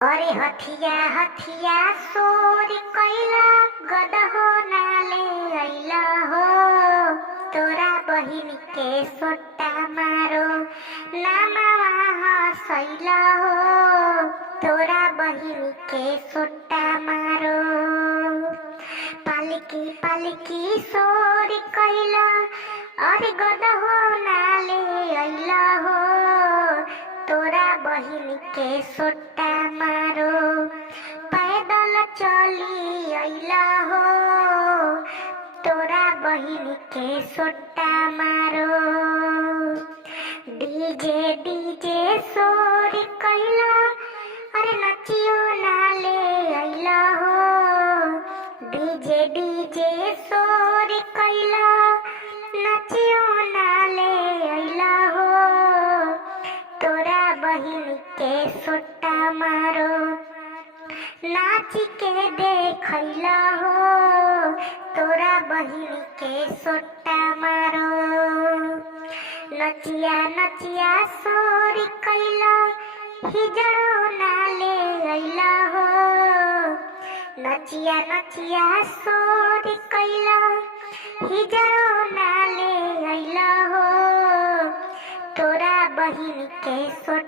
अरे हथिया हथिया सोर कैला गदहो नाले अइला हो। तोरा बहिन के सोटा मारो नामावा हसैला हो। तोरा बहिन के सोटा मारो पालकी पालकी सोर कैला अरे गदहो नाले अइला हो। तोरा बहिन के सोटा मारो पैदल चली अइला हो। तोरा बहिन के सोटा मारो डीजे डीजे सोर कैला अरे नचियो नाले अइला हो। डीजे डीजे सोर कैला नचियो नाले अइला हो। तोरा बहिन के सोटा मारो नाच के देखैला हो। तोरा बहिन के सोटा मारो नचिया नचिया सोर कैला हिजड़ो नाले अइला हो। नचिया नचिया सोर कैला हिजड़ो नाले अइला हो। तोरा बहिन के सोटा